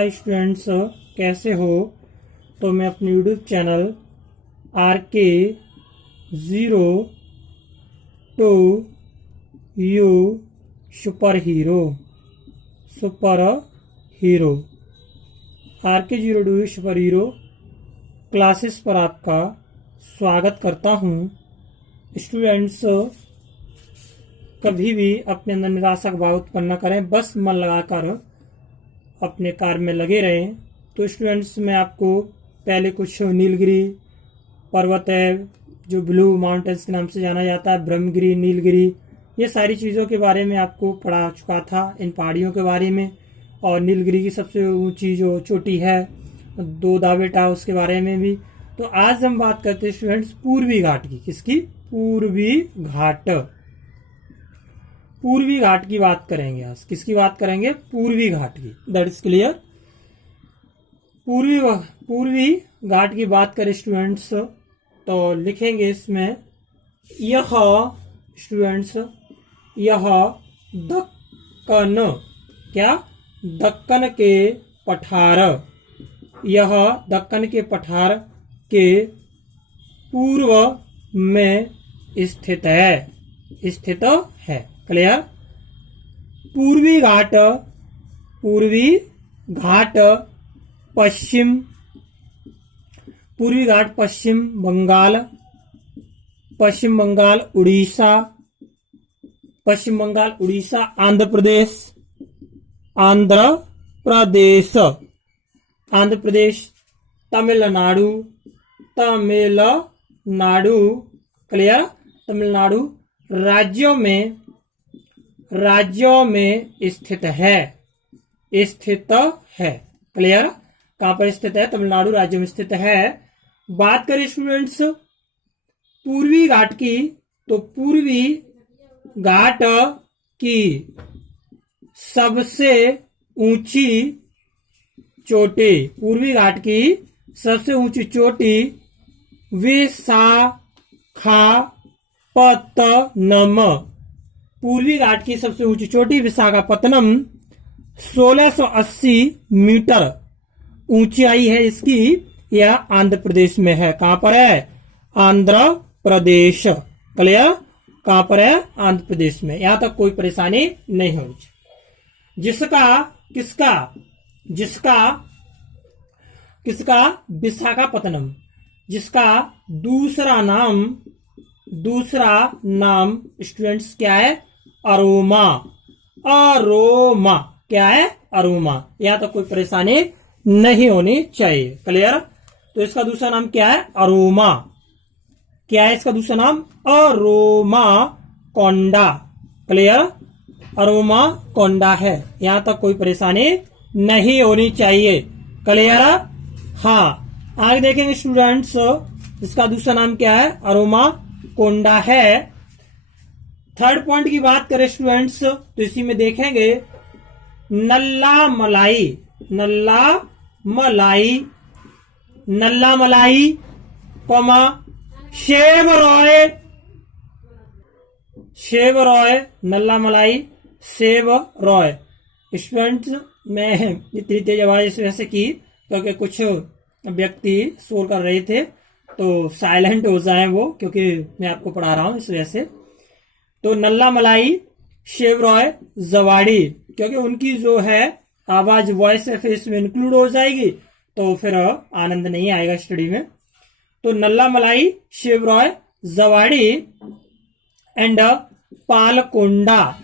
Hi students, कैसे हो। तो मैं अपने YouTube channel RK 02 you super hero RK 02 super hero classes पर आपका स्वागत करता हूँ। स्टूडेंट्स, कभी भी अपने अंदर निराशा का भाव उत्पन्न न करें, बस मन लगाकर अपने कार्य में लगे रहें। तो स्टूडेंट्स, मैं आपको पहले कुछ नीलगिरी पर्वत है जो ब्लू माउंटेन्स के नाम से जाना जाता है, ब्रह्मगिरी, नीलगिरी, ये सारी चीज़ों के बारे में आपको पढ़ा चुका था, इन पहाड़ियों के बारे में। और नीलगिरी की सबसे ऊंची जो चोटी है दो दावेटा, उसके बारे में भी। तो आज हम बात करते हैं स्टूडेंट्स पूर्वी घाट की। किसकी? पूर्वी घाट की बात करेंगे आज। किसकी बात करेंगे? पूर्वी घाट की। That is clear. पूर्वी घाट की बात करें स्टूडेंट्स तो लिखेंगे इसमें यह स्टूडेंट्स यह दक्कन, क्या? दक्कन के पठार, यह दक्कन के पठार के पूर्व में स्थित है। क्लियर। पूर्वी घाट पश्चिम बंगाल, उड़ीसा, आंध्र प्रदेश, तमिलनाडु, क्लियर, तमिलनाडु राज्यों में स्थित है। क्लियर। कहां पर स्थित है? तमिलनाडु राज्य में स्थित है। बात करें स्टूडेंट्स पूर्वी घाट की, तो पूर्वी घाट की सबसे ऊंची चोटी विशाखापत्तनम। पूर्वी घाट की सबसे ऊंची चोटी विशाखापत्तनम 1680 मीटर ऊंचाई है इसकी। यह आंध्र प्रदेश में है। कहां पर है? आंध्र प्रदेश। क्लियर। कहां पर है? आंध्र प्रदेश में। यहां तक कोई परेशानी नहीं होनी चाहिए। जिसका विशाखापत्तनम, जिसका दूसरा नाम स्टूडेंट्स क्या है? अरोमा। क्या है? अरोमा। यहां तक कोई परेशानी नहीं होनी चाहिए। क्लियर। तो इसका दूसरा नाम क्या है? अरोमा। क्या है इसका दूसरा नाम? अरोमा कोंडा। क्लियर। अरोमा कोंडा है। यहां तक कोई परेशानी नहीं होनी चाहिए। क्लियर। हाँ, आगे देखेंगे स्टूडेंट्स इसका दूसरा नाम क्या है? अरोमा कोंडा है। थर्ड पॉइंट की बात करें स्टूडेंट्स तो इसी में देखेंगे नल्ला मलाई, शेव रॉय, नल्ला मलाई, शेव रॉय। स्टूडेंट्स, मैं इतनी तेज आवाज इस वजह से की क्योंकि कुछ व्यक्ति शोर कर रहे थे, तो साइलेंट हो जाए वो, क्योंकि मैं आपको पढ़ा रहा हूं इस वजह से। तो नल्ला मलाई, शेव रॉय, जवाड़ी, क्योंकि उनकी जो है आवाज वॉइस है फिर इसमें इंक्लूड हो जाएगी, तो फिर आनंद नहीं आएगा स्टडी में। तो नल्ला मलाई, शेव रॉय, जवाड़ी एंड पालकोंडा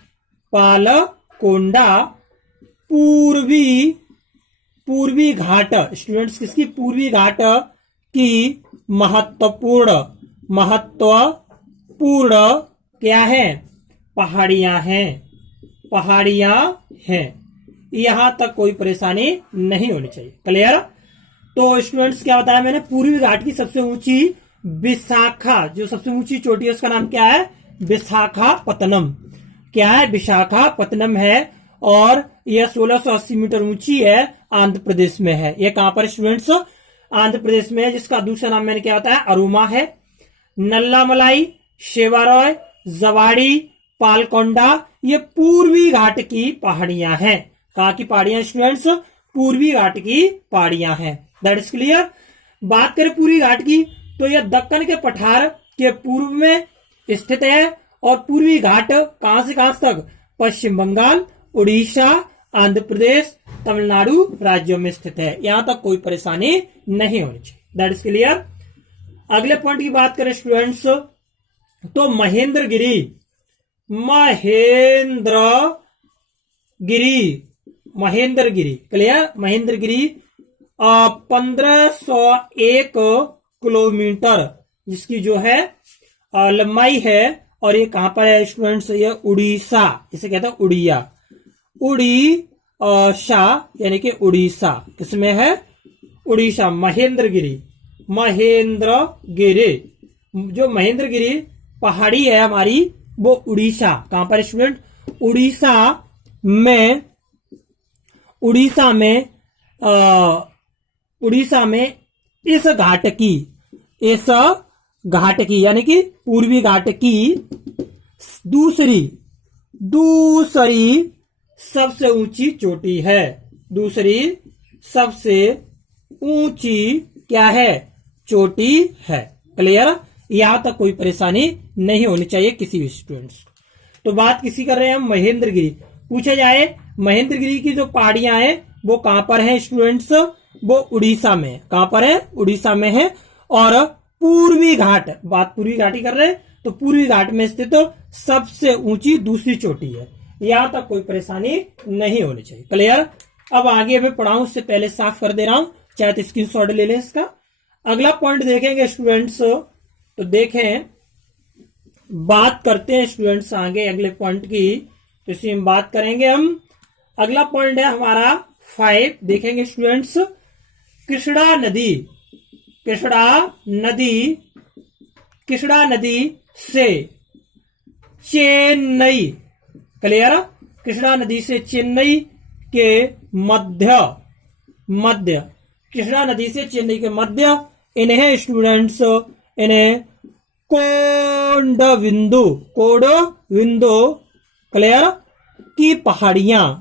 पूर्वी घाट। स्टूडेंट्स, किसकी? पूर्वी घाट की महत्वपूर्ण क्या है? पहाड़ियां हैं। यहां तक कोई परेशानी नहीं होनी चाहिए। क्लियर। तो स्टूडेंट्स, क्या बताया मैंने? पूर्वी घाट की सबसे ऊंची जो सबसे ऊंची चोटी है उसका नाम क्या है? विशाखापत्तनम। क्या है? विशाखापत्तनम है। और यह 1680 मीटर ऊंची है, आंध्र प्रदेश में है। यह कहां पर स्टूडेंट्स? आंध्र प्रदेश में है। जिसका दूसरा नाम मैंने क्या बताया? अरोमा है। नल्ला मलाई, शेवा रॉय, जवाड़ी, पालकोंडा, ये पूर्वी घाट की पहाड़ियां हैं। कहाँ की पहाड़ियां स्टूडेंट्स? पूर्वी घाट की पहाड़ियां हैं। That is clear. बात करें पूर्वी घाट की तो यह दक्कन के पठार के पूर्व में स्थित है और पूर्वी घाट कहां से कहां तक? पश्चिम बंगाल, उड़ीसा, आंध्र प्रदेश, तमिलनाडु राज्यों में स्थित है। यहां तक कोई परेशानी नहीं होनी चाहिए। That is clear. अगले पॉइंट की बात करें स्टूडेंट्स तो महेंद्रगिरी 1501 किलोमीटर जिसकी जो है लंबाई है और ये कहां पर है स्टूडेंट्स? ये उड़ीसा, इसे कहते हैं उड़ीसा यानी कि उड़ीसा किसमें है? उड़ीसा। महेंद्रगिरी जो महेंद्रगिरी पहाड़ी है हमारी वो उड़ीसा, कहां पर स्टूडेंट? उड़ीसा में इस घाट की यानी कि पूर्वी घाट की दूसरी सबसे ऊंची चोटी है। दूसरी सबसे ऊंची क्या है? चोटी है। क्लियर। यहां तक कोई परेशानी नहीं होनी चाहिए किसी भी स्टूडेंट्स को। तो बात किसी कर रहे हैं हम? महेंद्रगिरी। पूछा जाए महेंद्रगिरी की जो पहाड़ियां हैं वो कहां पर है स्टूडेंट्स? वो उड़ीसा में। कहां पर है? उड़ीसा में है। और पूर्वी घाट, बात पूर्वी घाट ही कर रहे हैं तो पूर्वी घाट में स्थित सबसे ऊंची दूसरी चोटी है। यहां तक कोई परेशानी नहीं होनी चाहिए। क्लियर। अब आगे मैं पढ़ाऊं उससे पहले साफ कर दे रहा हूं, चाहे तो स्क्रीनशॉट ले लें इसका। अगला पॉइंट देखेंगे स्टूडेंट्स तो देखें, बात करते हैं स्टूडेंट्स आगे अगले पॉइंट की, तो इसी में बात करेंगे हम। अगला पॉइंट है हमारा 5। देखेंगे स्टूडेंट्स कृष्णा नदी से चेन्नई। क्लियर। कृष्णा नदी से चेन्नई के मध्य कृष्णा नदी से चेन्नई के मध्य इन्हें स्टूडेंट्स कोडविंदु क्लियर की पहाड़ियां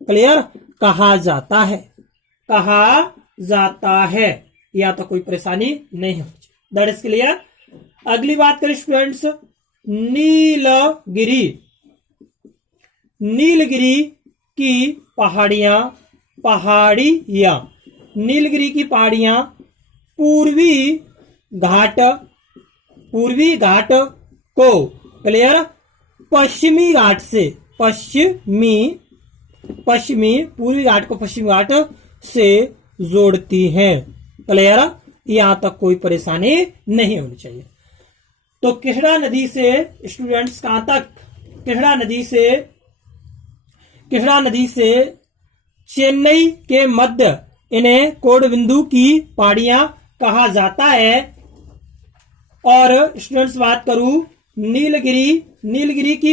क्लियर कहा जाता है। या तो कोई परेशानी नहीं होनी चाहिए। That is clear. अगली बात करें स्टूडेंट्स नीलगिरी की पहाड़ियां नीलगिरी की पहाड़ियां पूर्वी घाट को क्लियर पश्चिमी घाट से पूर्वी घाट को पश्चिमी घाट से जोड़ती हैं। क्लियर। यहां तक कोई परेशानी नहीं होनी चाहिए। तो कृष्णा नदी से स्टूडेंट्स कहां तक? कृष्णा नदी से चेन्नई के मध्य इन्हें कोडबिंदु की पहाड़ियां कहा जाता है। और स्टूडेंट्स बात करूं नीलगिरी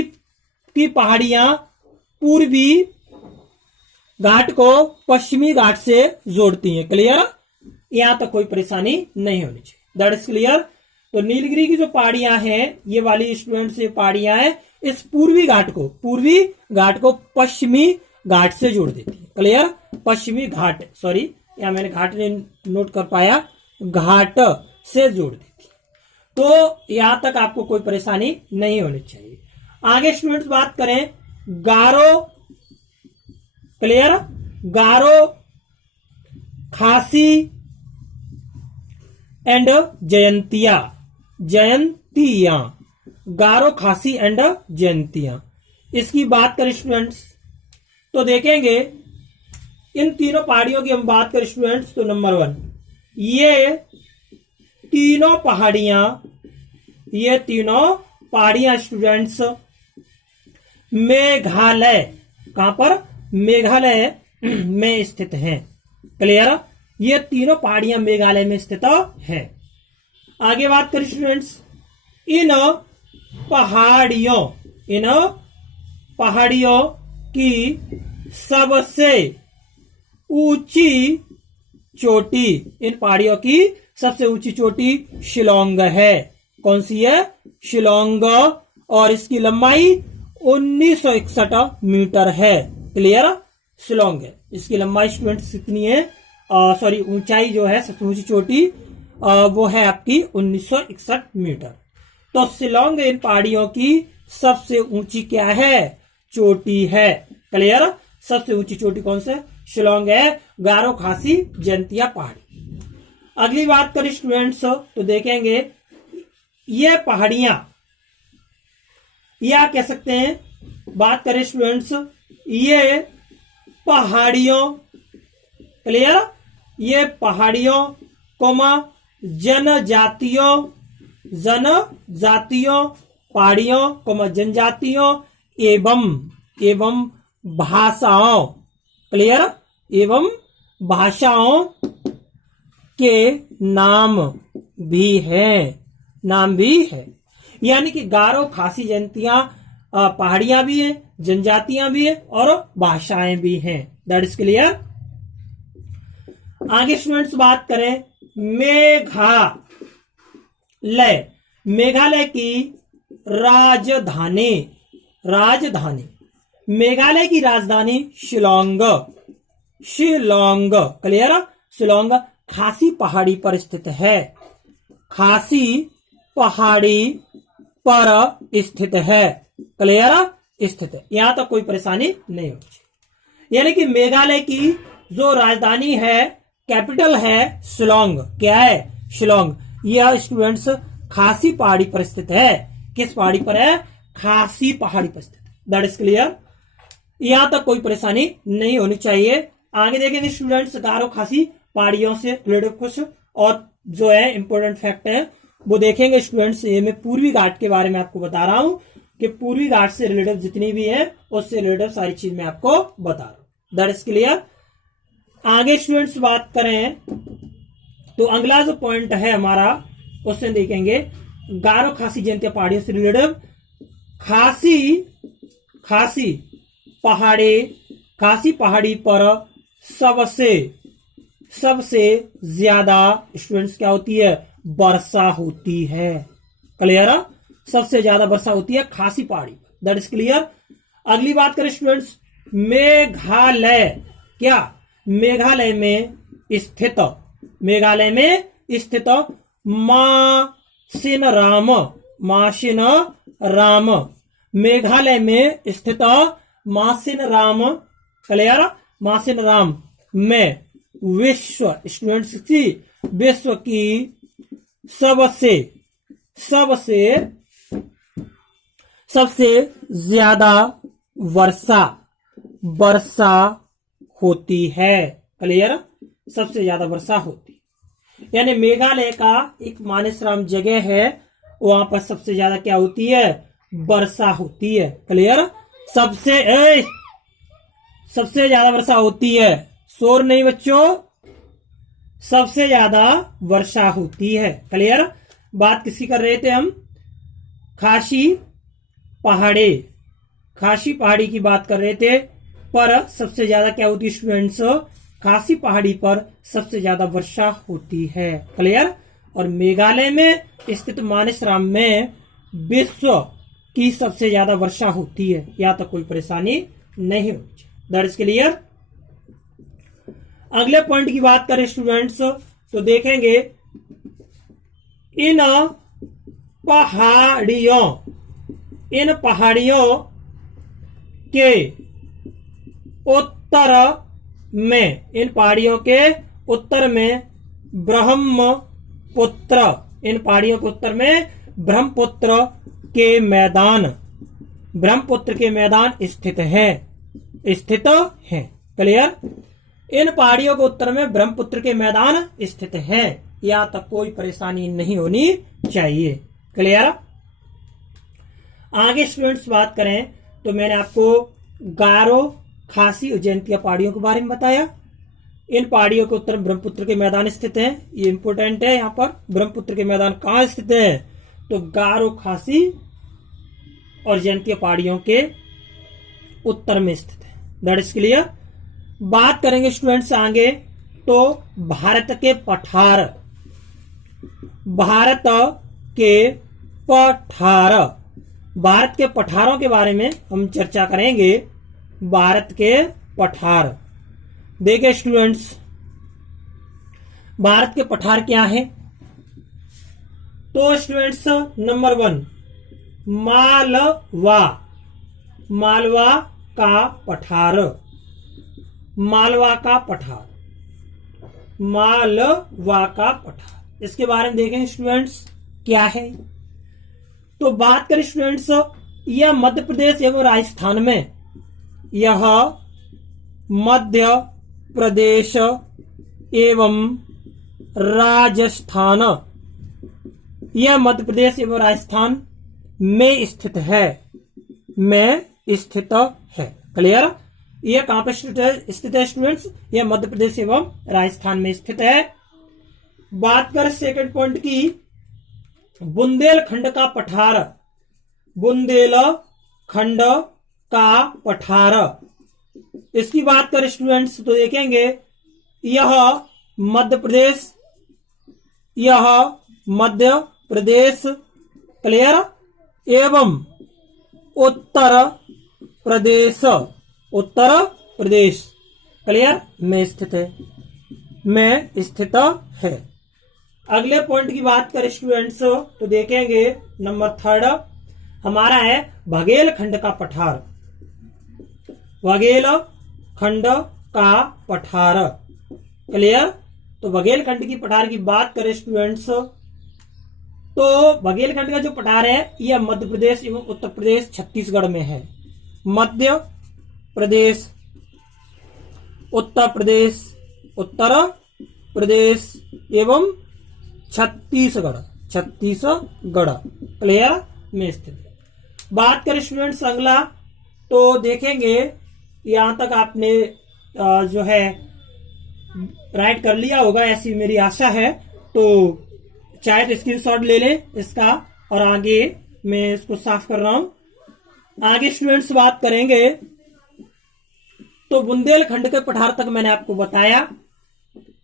की पहाड़ियां पूर्वी घाट को पश्चिमी घाट से जोड़ती हैं। क्लियर। यहां तक कोई परेशानी नहीं होनी चाहिए। That is clear. तो नीलगिरी की जो पहाड़ियां हैं ये वाली स्टूडेंट्स ये पहाड़ियां हैं इस पूर्वी घाट को पश्चिमी घाट से जोड़ देती है। क्लियर। पश्चिमी घाट, सॉरी यहां मैंने घाट नहीं नोट कर पाया, घाट से जोड़ देती है। तो यहां तक आपको कोई परेशानी नहीं होनी चाहिए। आगे स्टूडेंट्स बात करें गारो। क्लियर। गारो, खासी एंड जयंतिया गारो, खासी एंड जयंतिया। इसकी बात करें स्टूडेंट्स तो देखेंगे इन तीनों पहाड़ियों की हम बात करें स्टूडेंट्स तो नंबर 1 ये तीनों पहाड़ियां स्टूडेंट्स मेघालय, कहां पर? मेघालय में स्थित हैं। क्लियर। ये तीनों पहाड़ियां मेघालय में स्थित है। आगे बात करें स्टूडेंट्स इन पहाड़ियों की सबसे ऊंची चोटी, इन पहाड़ियों की सबसे ऊंची चोटी शिलोंग है। कौन सी है? शिलोंग। और इसकी लंबाई 1961 मीटर है। क्लियर, शिलोंग है। इसकी लंबाई स्टूडेंट्स कितनी है, सॉरी ऊंचाई जो है सबसे ऊंची चोटी वो है आपकी 1961 मीटर। तो शिलोंग इन पहाड़ियों की सबसे ऊंची क्या है, चोटी है। क्लियर, सबसे ऊंची चोटी कौन से, शिलोंग है, गारो खासी जयंतिया पहाड़ी। अगली बात करें स्टूडेंट्स तो देखेंगे ये पहाड़ियां, या कह सकते हैं, बात करें स्टूडेंट्स ये पहाड़ियों, क्लियर, ये पहाड़ियों कोमा जनजातियों पहाड़ियों कोमा जनजातियों एवं भाषाओं, क्लियर, एवं भाषाओं के नाम भी है, यानी कि गारो खासी जयंतियां पहाड़ियां भी हैं, जनजातियां भी हैं और भाषाएं भी हैं। That is clear. आगे स्टूडेंट्स बात करें मेघालय की राजधानी, मेघालय की राजधानी शिलोंग, क्लियर, शिलोंग खासी पहाड़ी पर स्थित है, खासी पहाड़ी पर स्थित है, क्लियर, स्थित है। यहां तक कोई परेशानी नहीं होगी। यानी कि मेघालय की जो राजधानी है, कैपिटल है शिलोंग, क्या है, शिलोंग। यह स्टूडेंट्स खासी पहाड़ी पर स्थित है। किस पहाड़ी पर है, खासी पहाड़ी पर स्थित। That is clear. यहां तक कोई परेशानी नहीं होनी चाहिए। आगे देखेंगे स्टूडेंट्स गारो खासी पहाड़ियों से रिलेटेड कुछ और जो है इंपॉर्टेंट फैक्ट है वो देखेंगे स्टूडेंट्स। ये मैं पूर्वी घाट के बारे में आपको बता रहा हूं कि पूर्वी घाट से रिलेटेड जितनी भी है उससे रिलेटेड सारी चीज मैं आपको बता रहा हूं। That is clear. आगे स्टूडेंट्स बात करें तो अगला जो पॉइंट है हमारा उससे देखेंगे गारो खासी जयंतिया पहाड़ियों से रिलेटेड खासी पहाड़ी पर सबसे ज्यादा स्टूडेंट्स क्या होती है, वर्षा होती है। क्लियर, सबसे ज्यादा वर्षा होती है खासी पहाड़ी पर। That is clear. अगली बात करें स्टूडेंट्स मेघालय, क्या मेघालय में स्थित मासिनराम, मेघालय में स्थित मासिनराम, क्लियर, मासिनराम में विश्व की सबसे ज्यादा वर्षा होती है। क्लियर, सबसे ज्यादा वर्षा होती है। यानी मेघालय का एक मानसराम जगह है, वहां पर सबसे ज्यादा क्या होती है, वर्षा होती है। क्लियर, सबसे ज्यादा वर्षा होती है। शोर नहीं बच्चों, सबसे ज्यादा वर्षा होती है। क्लियर। बात किसकी कर रहे थे हम, खासी पहाड़ी की बात कर रहे थे। पर सबसे ज्यादा क्या होती है स्टूडेंट्स, खासी पहाड़ी पर सबसे ज्यादा वर्षा होती है। क्लियर। और मेघालय में स्थित मानसराम में विश्व की सबसे ज्यादा वर्षा होती है। यहाँ तक कोई परेशानी नहीं होती। That is clear. अगले पॉइंट की बात करें स्टूडेंट्स तो देखेंगे इन पहाड़ियों के उत्तर में, इन पहाड़ियों के उत्तर में ब्रह्मपुत्र, इन पहाड़ियों के उत्तर में ब्रह्मपुत्र के मैदान स्थित है। क्लियर। इन पहाड़ियों के उत्तर में ब्रह्मपुत्र के मैदान स्थित है। यहां तक कोई परेशानी नहीं होनी चाहिए। क्लियर। आगे स्टूडेंट्स बात करें तो मैंने आपको गारो, खासी और जयंतिया पहाड़ियों के बारे में बताया। इन पहाड़ियों के उत्तर में ब्रह्मपुत्र के मैदान स्थित हैं। ये इंपोर्टेंट है। यहाँ पर ब्रह्मपुत्र के मैदान कहाँ स्थित है, तो गारो, खासी और जयंतिया पहाड़ियों के उत्तर में स्थित है। That is clear. बात करेंगे स्टूडेंट्स आगे तो भारत के पठारों के बारे में हम चर्चा करेंगे। भारत के पठार। देखिए स्टूडेंट्स, भारत के पठार क्या है? तो स्टूडेंट्स नंबर 1 मालवा, मालवा का पठार, मालवा का पठार, मालवा का पठार। इसके बारे में देखें स्टूडेंट्स क्या है। तो बात करें स्टूडेंट्स, यह मध्य प्रदेश एवं राजस्थान में, यह मध्य प्रदेश एवं राजस्थान, यह मध्य प्रदेश एवं राजस्थान में स्थित है, में स्थित है। क्लियर? यह कहां पर स्थित है स्टूडेंट्स? यह मध्य प्रदेश एवं राजस्थान में स्थित है। बात करें सेकंड पॉइंट की, बुंदेलखंड का पठार, बुंदेलखंड का पठार। इसकी बात करें स्टूडेंट्स तो देखेंगे यह मध्य प्रदेश, यह मध्य प्रदेश, क्लियर, एवं उत्तर प्रदेश, उत्तर प्रदेश, क्लियर, में स्थित है, में स्थित है। अगले पॉइंट की बात करें स्टूडेंट्स तो देखेंगे नंबर 3 हमारा है बघेलखंड का पठार, बघेलखंड का पठार, क्लियर। तो बघेलखंड की पठार की बात करें स्टूडेंट्स तो बघेलखंड का जो पठार है यह मध्य प्रदेश एवं उत्तर प्रदेश छत्तीसगढ़ में है। मध्य प्रदेश, उत्तर प्रदेश, उत्तर प्रदेश एवं छत्तीसगढ़, छत्तीसगढ़, क्लियर, में स्थित है। बात करें स्टूडेंट्स अगला तो देखेंगे यहां तक आपने जो है राइट कर लिया होगा ऐसी मेरी आशा है। तो चाहे तो स्क्रीनशॉट ले लें इसका, और आगे मैं इसको साफ कर रहा हूं। आगे स्टूडेंट्स बात करेंगे तो बुंदेलखंड के पठार तक मैंने आपको बताया।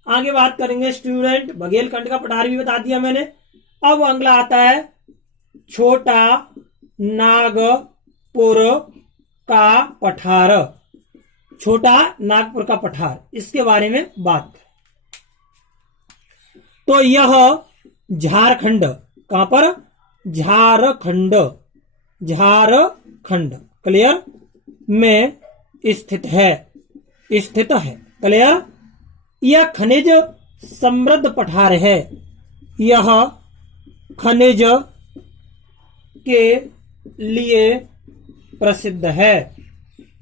आगे बात करेंगे स्टूडेंट, बघेलखंड का पठार भी बता दिया मैंने। अब अगला आता है छोटा नागपुर का पठार, छोटा नागपुर का पठार, इसके बारे में बात करें तो यह झारखंड, कहां पर? झारखंड, झारखंड, क्लियर, में स्थित है, स्थित है, क्लियर। यह खनिज समृद्ध पठार है, यह खनिज के लिए प्रसिद्ध है,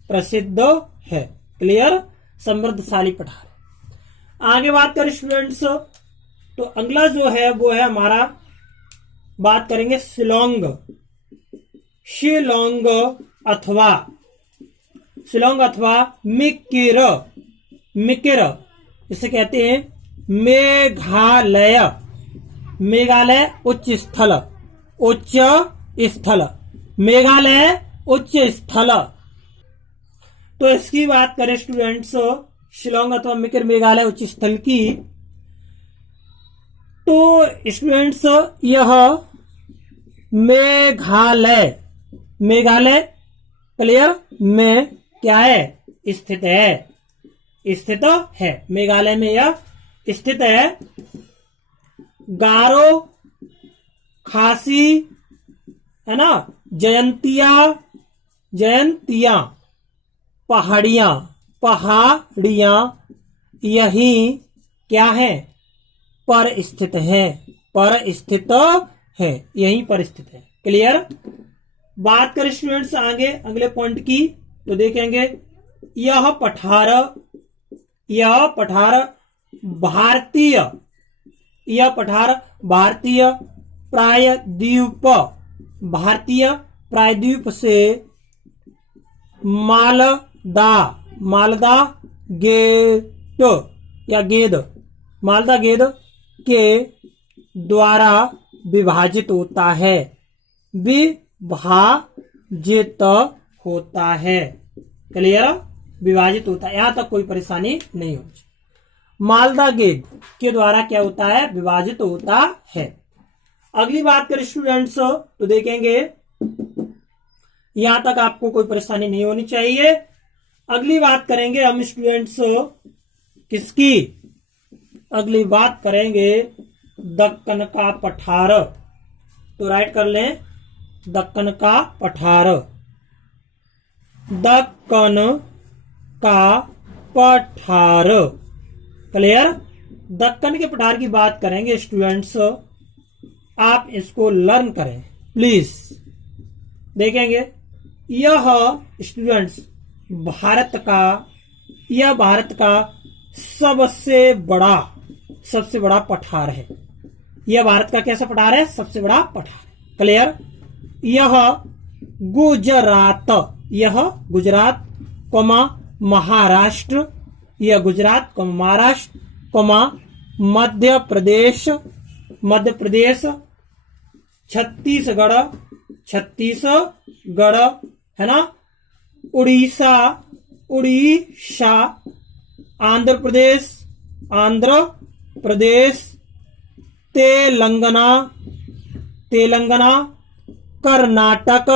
प्रसिद्ध है, क्लियर, समृद्धशाली पठार। आगे बात करें स्टूडेंट्स तो अगला जो है वो है हमारा, बात करेंगे शिलोंग, शिलोंग अथवा, शिलोंग अथवा मिकिर, मिकिर इसे कहते हैं मेघालय, मेघालय उच्च स्थल, उच्च स्थल, मेघालय उच्च स्थल। तो इसकी बात करें स्टूडेंट्स शिलोंग अथवा मिकिर मेघालय उच्च स्थल की, तो स्टूडेंट्स यह मेघालय, मेघालय, क्लियर, में क्या है? स्थित है, स्थित है, मेघालय में यह स्थित है। गारो, खासी, है ना, जयंतिया, जयंतिया, पहाड़ियां, पहाड़ियां यही क्या है? पर स्थित है, पर स्थित है, यहीं पर स्थित है, क्लियर। बात करें स्टूडेंट्स आगे अगले पॉइंट की तो देखेंगे यह पठार, यह पठार भारतीय, यह पठार भारतीय प्रायद्वीप, भारतीय प्रायद्वीप से मालदा, मालदा गेद या गेद, मालदा गेद के द्वारा विभाजित होता है, विभाजित होता है, क्लियर, विभाजित होता है, यहां तक कोई परेशानी नहीं होगी। मालदा गेद के द्वारा क्या होता है? विभाजित होता है। अगली बात करें स्टूडेंट्स तो देखेंगे यहां तक आपको कोई परेशानी नहीं होनी चाहिए। अगली बात करेंगे हम स्टूडेंट्स किसकी, अगली बात करेंगे दक्कन का पठार। तो राइट कर लें, दक्कन का पठार, दक्कन का पठार। क्लियर। दक्कन के पठार की बात करेंगे स्टूडेंट्स, आप इसको लर्न करें प्लीज। देखेंगे यह स्टूडेंट्स यह भारत का सबसे बड़ा पठार है। यह भारत का कैसा पठार है, सबसे बड़ा पठार। क्लियर। यह गुजरात महाराष्ट्र, यह गुजरात महाराष्ट्र मध्य प्रदेश छत्तीसगढ़ है ना, उड़ीसा आंध्र प्रदेश तेलंगाना कर्नाटक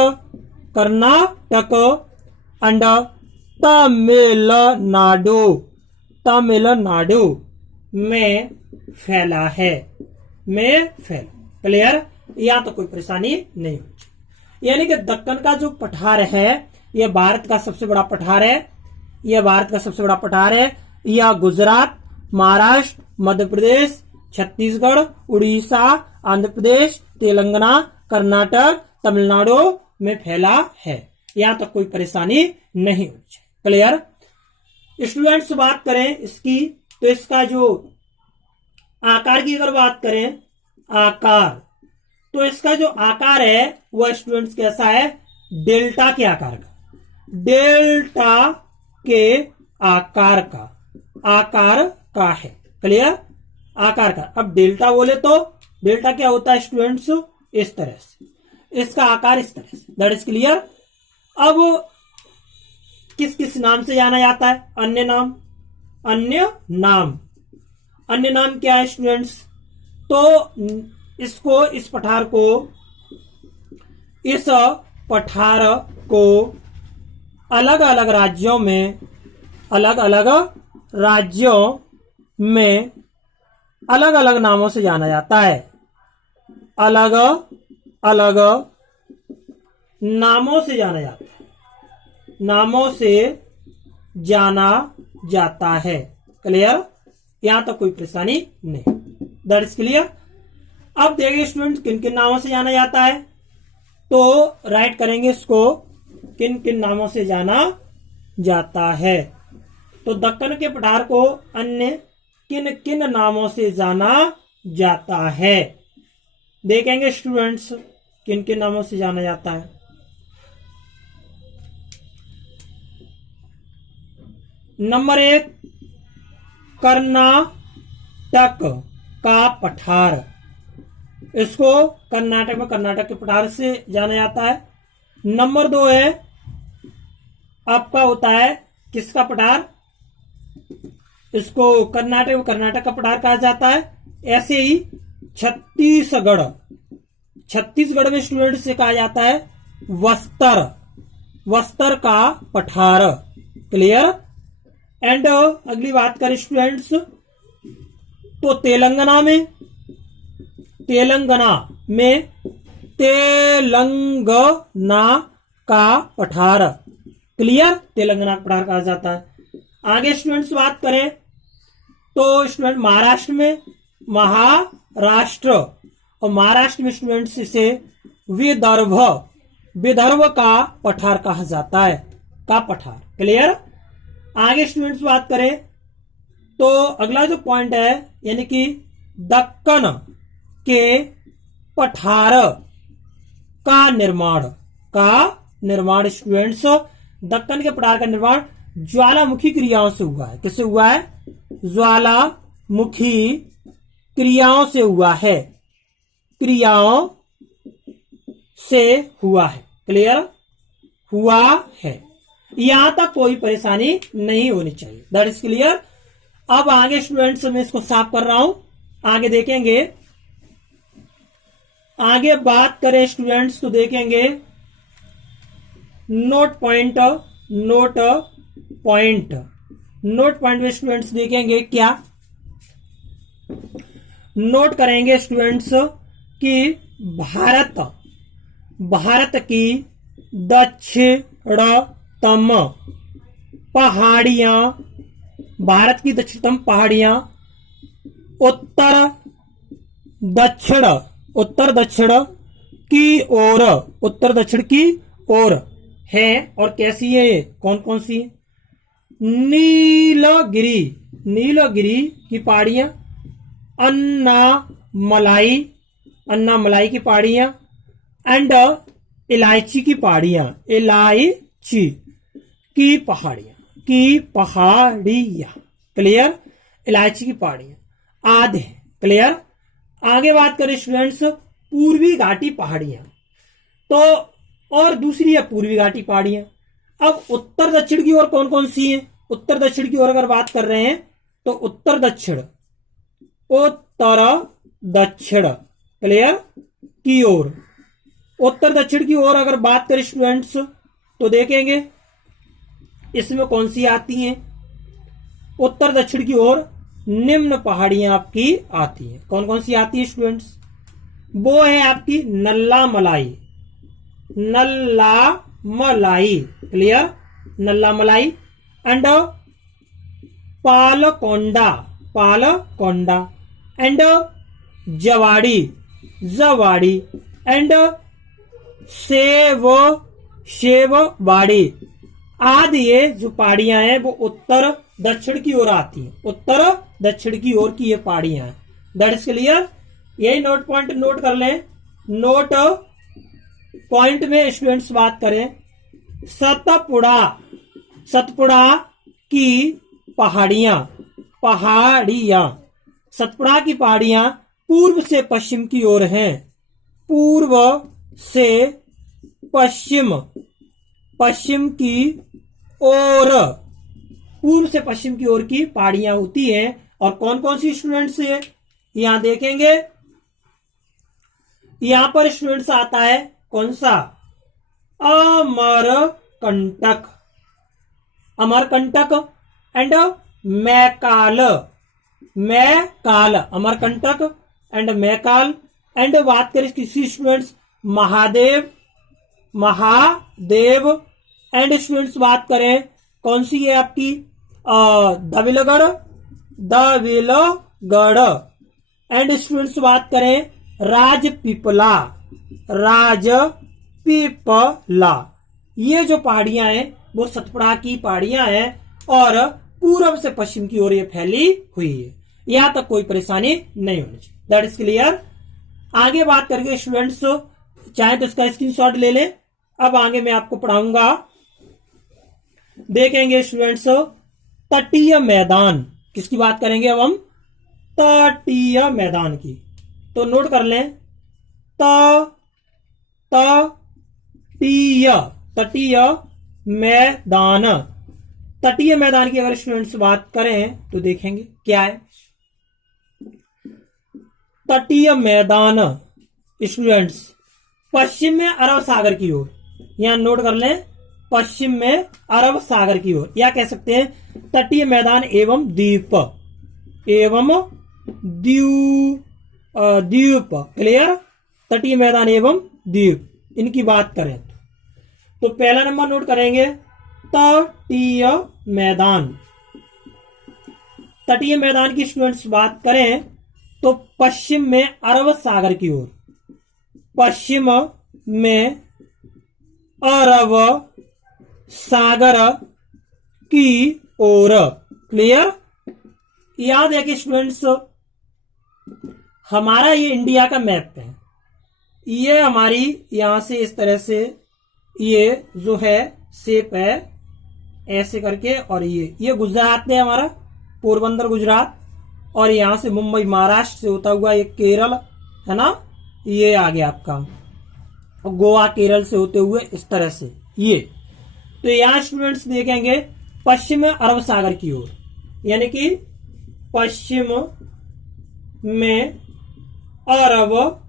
एंड तमिलनाडु में फैला है, क्लियर। यहाँ तो कोई परेशानी नहीं होगी। यानी कि दक्कन का जो पठार है यह भारत का सबसे बड़ा पठार है। यह गुजरात महाराष्ट्र मध्य प्रदेश छत्तीसगढ़ उड़ीसा आंध्र प्रदेश तेलंगाना कर्नाटक तमिलनाडु में फैला है। यहाँ तक कोई परेशानी नहीं होगी। क्लियर। स्टूडेंट्स बात करें इसकी, तो इसका जो आकार की अगर बात करें, आकार, तो इसका जो आकार है वह स्टूडेंट्स कैसा है, डेल्टा के आकार का है। क्लियर। आकार का। अब डेल्टा बोले तो डेल्टा क्या होता है स्टूडेंट्स, इस तरह से, इसका आकार इस तरह से। That is clear. अब किस किस नाम से जाना जाता है, अन्य नाम क्या है स्टूडेंट्स, तो इस पठार को अलग अलग राज्यों में अलग अलग नामों से जाना जाता है, अलग अलग नामों से जाना जाता है। क्लियर। यहां तक कोई परेशानी नहीं। That is clear. अब देखिए स्टूडेंट किन किन नामों से जाना जाता है, तो राइट करेंगे इसको, किन किन नामों से जाना जाता है। तो दक्कन के पठार को अन्य किन किन नामों से जाना जाता है, देखेंगे स्टूडेंट्स किन किन नामों से जाना जाता है। नंबर 1 कर्नाटक का पठार, इसको कर्नाटक में कर्नाटक के पठार से जाना जाता है। नंबर 2 है आपका होता है किसका पठार, इसको कर्नाटक में कर्नाटक का पठार कहा जाता है। ऐसे ही छत्तीसगढ़ में स्टूडेंट से कहा जाता है वस्तर का पठार। क्लियर। एंड अगली बात करें स्टूडेंट्स, तो तेलंगाना में तेलंगाना का पठार। क्लियर। तेलंगाना का पठार कहा जाता है। आगे स्टूडेंट्स बात करें तो स्टूडेंट महाराष्ट्र में महाराष्ट्र में स्टूडेंट्स इसे विदर्भ का पठार कहा जाता है, का पठार। क्लियर। आगे स्टूडेंट्स बात करें तो अगला जो पॉइंट है यानी कि दक्कन के पठार का निर्माण स्टूडेंट्स, दक्कन के पठार का निर्माण ज्वालामुखी क्रियाओं से हुआ है। किससे हुआ है, ज्वालामुखी क्रियाओं से हुआ है, क्लियर हुआ है। यहां तक कोई परेशानी नहीं होनी चाहिए। That is clear. अब आगे स्टूडेंट्स मैं इसको साफ कर रहा हूं, आगे देखेंगे। आगे बात करें स्टूडेंट्स तो देखेंगे नोट पॉइंट। नोट पॉइंट में स्टूडेंट्स देखेंगे क्या, नोट करेंगे स्टूडेंट्स कि भारत की दक्षिणतम पहाड़ियां, भारत की दक्षिणतम पहाड़ियां उत्तर दक्षिण की ओर है। और कैसी है, कौन कौन सी है? नीलगिरी की पहाड़ियां, अन्नामलाई की पहाड़ियां एंड इलायची की पहाड़ियां, क्लियर, इलायची की पहाड़ियां आदि, क्लियर। आगे बात करें स्टूडेंट्स पूर्वी घाटी पहाड़ियां, तो और दूसरी है पूर्वी घाटी पहाड़ियां। अब उत्तर दक्षिण की ओर कौन कौन सी है? उत्तर दक्षिण की ओर अगर बात कर रहे हैं तो उत्तर दक्षिण क्लियर की ओर, उत्तर दक्षिण की ओर अगर बात करें स्टूडेंट्स तो देखेंगे इसमें कौन सी आती हैं? उत्तर दक्षिण की ओर निम्न पहाड़ियां आपकी आती हैं। कौन कौन सी आती है स्टूडेंट्स? वो है आपकी नल्ला मलाई, क्लियर, Nallamalai and Palkonda and Javadi and सेवबाड़ी आदि। ये जो पहाड़ियां हैं वो उत्तर दक्षिण की ओर आती हैं, उत्तर दक्षिण की ओर की ये पहाड़ियां हैं। That is clear. यही नोट पॉइंट नोट कर लें। नोट पॉइंट में स्टूडेंट्स बात करें सतपुड़ा की पहाड़ियां, सतपुड़ा की पहाड़ियां पूर्व से पश्चिम की ओर हैं, पूर्व से पश्चिम की ओर, पूर्व से पश्चिम की ओर की पहाड़ियां होती हैं। और कौन कौन सी स्टूडेंट्स है यहां देखेंगे, यहां पर स्टूडेंट्स आता है कौन सा? Amarkantak and Maikal, Amarkantak and Maikal and बात करें किसी स्टूडेंट्स महादेव एंड स्टूडेंट्स बात करें कौन सी है आपकी? दविलगढ़ एंड स्टूडेंट्स बात करें राजपीपला। ये जो पहाड़ियां हैं वो सतपुड़ा की पहाड़ियां हैं और पूर्व से पश्चिम की ओर ये फैली हुई है। यहां तक कोई परेशानी नहीं होनी चाहिए। That is clear. आगे बात करके स्टूडेंट्स चाहे तो इसका स्क्रीनशॉट ले लें। अब आगे मैं आपको पढ़ाऊंगा, देखेंगे स्टूडेंट्स तटीय मैदान। किसकी बात करेंगे अब हम? तटीय मैदान की। तो नोट कर लें तटीय मैदान। तटीय मैदान की अगर स्टूडेंट्स बात करें तो देखेंगे क्या है तटीय मैदान स्टूडेंट्स? पश्चिम में अरब सागर की ओर, यहां नोट कर लें, पश्चिम में अरब सागर की ओर, या कह सकते हैं तटीय मैदान एवं द्वीप, क्लियर, तटीय मैदान एवं द्वीप, इनकी बात करें तो पहला नंबर नोट करेंगे तटीय मैदान। तटीय मैदान की स्टूडेंट्स बात करें तो पश्चिम में अरब सागर की ओर, पश्चिम में अरब सागर की ओर, क्लियर। याद है कि स्टूडेंट्स हमारा ये इंडिया का मैप है, ये हमारी यहां से इस तरह से ये जो है शेप है ऐसे करके, और ये गुजरात में हमारा पोरबंदर गुजरात, और यहां से मुंबई महाराष्ट्र से होता हुआ ये केरल है ना, ये आ गया आपका गोवा केरल से होते हुए इस तरह से ये। तो यहां स्टूडेंट्स देखेंगे पश्चिम में अरब सागर की ओर, यानी कि पश्चिम में अरब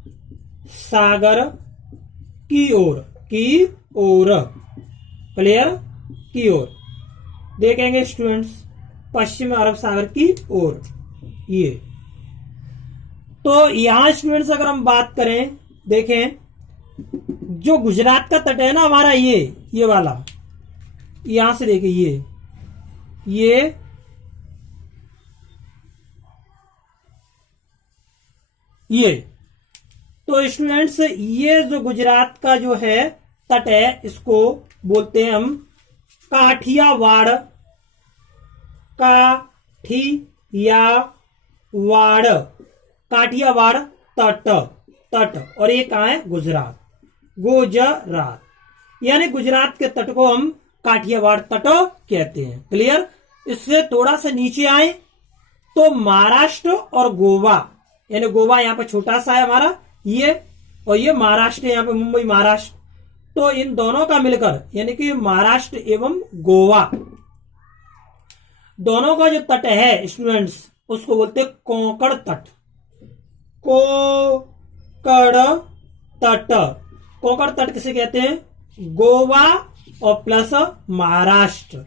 सागर की ओर, क्लियर, की ओर। देखेंगे स्टूडेंट्स पश्चिम अरब सागर की ओर। ये तो यहां स्टूडेंट्स अगर हम बात करें, देखें जो गुजरात का तट है ना हमारा, ये वाला, यहां से देखिए ये तो स्टूडेंट्स ये जो गुजरात का जो है तट है, इसको बोलते हैं हम काठियावाड़, काठियावाड़ तट। और ये कहां है? गुजरात। यानी गुजरात के तट को हम काठियावाड़ तट कहते हैं। क्लियर? इससे थोड़ा सा नीचे आए तो महाराष्ट्र और गोवा, यानी गोवा यहाँ पे छोटा सा है हमारा ये, और ये महाराष्ट्र, यहाँ पे मुंबई महाराष्ट्र, तो इन दोनों का मिलकर यानी कि महाराष्ट्र एवं गोवा दोनों का जो तट है स्टूडेंट्स, उसको बोलते हैं कोंकण तट। कोंकण तट किसे कहते हैं? गोवा और प्लस महाराष्ट्र।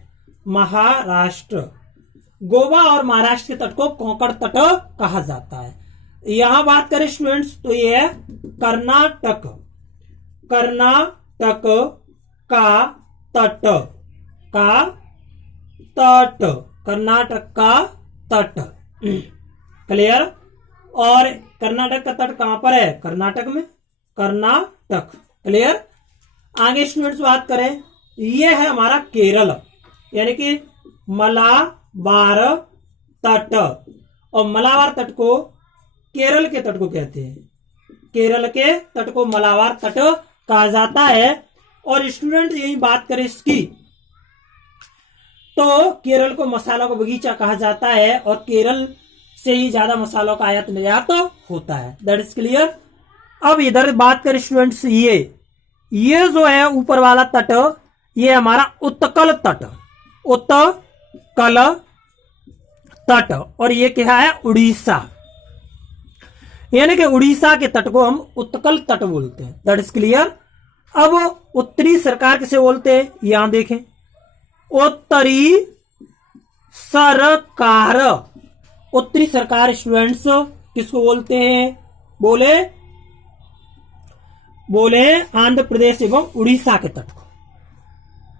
गोवा और महाराष्ट्र के तट को कोंकण तट कहा जाता है। यहां बात करें स्टूडेंट्स तो ये है कर्नाटक का तट, कर्नाटक का तट। क्लियर? और कर्नाटक का तट कहां पर है? कर्नाटक में, कर्नाटक। क्लियर? आगे स्टूडेंट्स बात करें, ये है हमारा केरल, यानी कि मलाबार तट। और मलाबार तट को केरल के तट को कहते हैं, केरल के तट को मलाबार तट कहा जाता है। और स्टूडेंट यही बात करें इसकी, तो केरल को मसालों का बगीचा कहा जाता है, और केरल से ही ज्यादा मसालों का आयात निर्यात होता है। That is clear? अब इधर बात करें स्टूडेंट्स, ये जो है ऊपर वाला तट, ये हमारा उत्कल तट, और ये क्या है? उड़ीसा, यानी कि उड़ीसा के तट को हम उत्कल तट बोलते हैं। That is clear? अब उत्तरी सरकार किसे बोलते हैं? यहां देखें, उत्तरी सरकार स्टूडेंट्स किसको बोलते हैं? बोले आंध्र प्रदेश एवं उड़ीसा के तट को,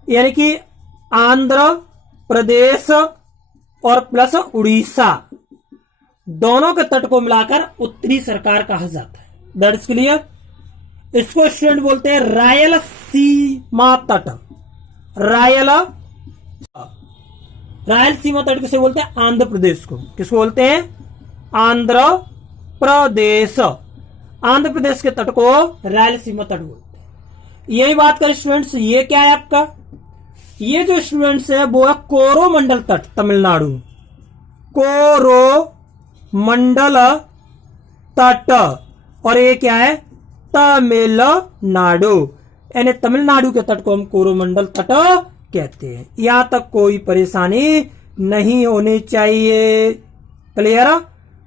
यानी कि आंध्र प्रदेश और प्लस उड़ीसा दोनों के तट को मिलाकर उत्तरी सरकार कहा जाता है। That is clear? इसको स्टूडेंट बोलते हैं रायलसीमा तट। रायलसीमा तट किसे बोलते हैं? आंध्र प्रदेश को। किसको बोलते हैं? आंध्र प्रदेश के तट को रायलसीमा तट बोलते हैं। यही बात करें स्टूडेंट्स, ये क्या है आपका? ये जो स्टूडेंट्स है वो है कोरोमंडल तट, तमिलनाडु। कोरोमंडल तट, और ये क्या है? तमिलनाडु, यानी तमिलनाडु के तट को हम कोरोमंडल तट कहते हैं। यहां तक कोई परेशानी नहीं होनी चाहिए। क्लियर?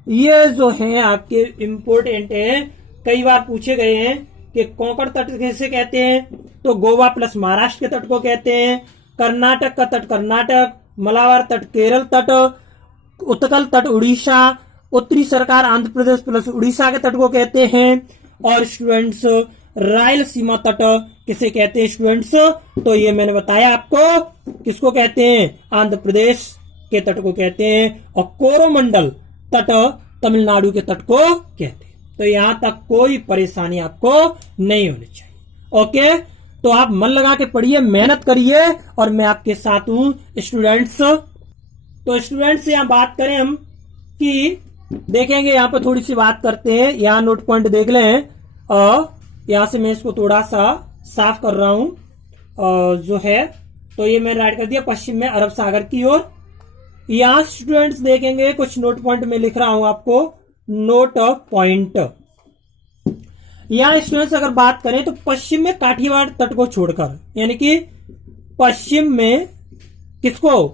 ये जो है आपके इंपोर्टेंट है, कई बार पूछे गए हैं कि कोंकण तट किसे कहते हैं, तो गोवा प्लस महाराष्ट्र के तट को कहते हैं। कर्नाटक का तट कर्नाटक, मलाबार तट केरल तट, उत्कल तट उड़ीसा, उत्तरी सरकार आंध्र प्रदेश प्लस उड़ीसा के तट को कहते हैं। और स्टूडेंट्स रायलसीमा तट किसे कहते हैं स्टूडेंट्स? तो ये मैंने बताया आपको, किसको कहते हैं? आंध्र प्रदेश के तट को कहते हैं, और कोरोमंडल तट तमिलनाडु के तट को कहते हैं। तो यहां तक कोई परेशानी आपको नहीं होनी चाहिए। ओके, तो आप मन लगा के पढ़िए, मेहनत करिए, और मैं आपके साथ हूं स्टूडेंट्स। तो स्टूडेंट्स यहां बात करें हम कि देखेंगे, यहां पर थोड़ी सी बात करते हैं। यहां नोट पॉइंट देख लें, और यहां से मैं इसको थोड़ा सा साफ कर रहा हूं जो है, तो ये मैंने राइट कर दिया पश्चिम में अरब सागर की ओर। यहां स्टूडेंट्स देखेंगे कुछ नोट पॉइंट में लिख रहा हूं आपको, नोट पॉइंट। यहां स्टूडेंट्स अगर बात करें तो पश्चिम में काठियावाड़ तट को छोड़कर, यानी कि पश्चिम में किसको?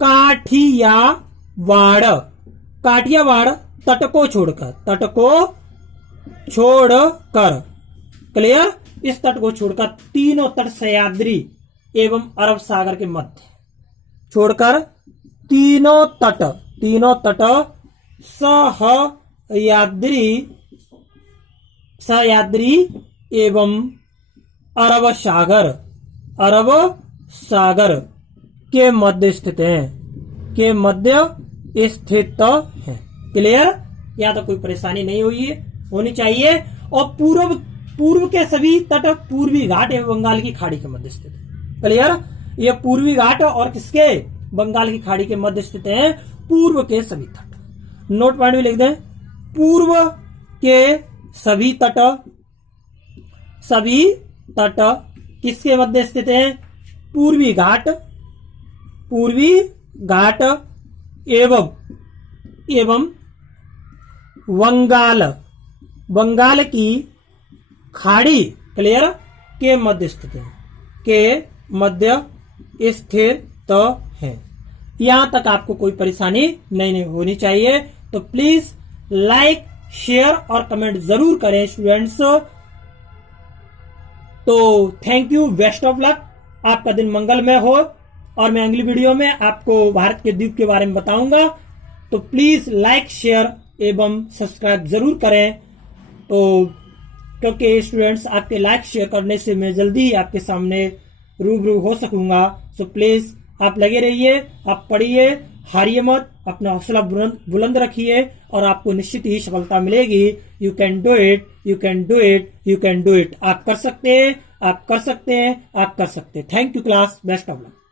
काठियावाड़ तट को छोड़कर, क्लियर? इस तट को छोड़कर तीनों तट सह्याद्री एवं अरब सागर के मध्य छोड़कर तीनों तट सह्याद्री एवं अरब सागर के मध्य स्थित हैं। क्लियर? या तो कोई परेशानी नहीं होनी चाहिए। और पूर्व के सभी तट पूर्वी घाट एवं बंगाल की खाड़ी के मध्य स्थित है। क्लियर? ये पूर्वी घाट और किसके? बंगाल की खाड़ी के मध्य स्थित हैं पूर्व के सभी तट। नोट पॉइंट भी लिख दें, पूर्व के सभी तट किसके मध्य स्थित हैं? पूर्वी घाट एवं बंगाल की खाड़ी, क्लियर, के मध्य स्थित है। यहां तक आपको कोई परेशानी नहीं होनी चाहिए। तो प्लीज लाइक, शेयर और कमेंट जरूर करें स्टूडेंट्स। तो thank you, best of luck, आपका दिन मंगलमय हो। और मैं अगली वीडियो में आपको भारत के द्वीप के बारे में बताऊंगा। तो प्लीज लाइक, शेयर एवं सब्सक्राइब जरूर करें। तो क्योंकि स्टूडेंट्स आपके लाइक शेयर करने से मैं जल्दी ही आपके सामने रूबरू हो सकूंगा। सो प्लीज आप लगे रहिए, आप पढ़िए, हारिए मत, अपना हौसला बुलंद रखिए और आपको निश्चित ही सफलता मिलेगी। You can do it, you can do it, you can do it. आप कर सकते हैं, आप कर सकते हैं, आप कर सकते हैं। Thank you class, best of luck.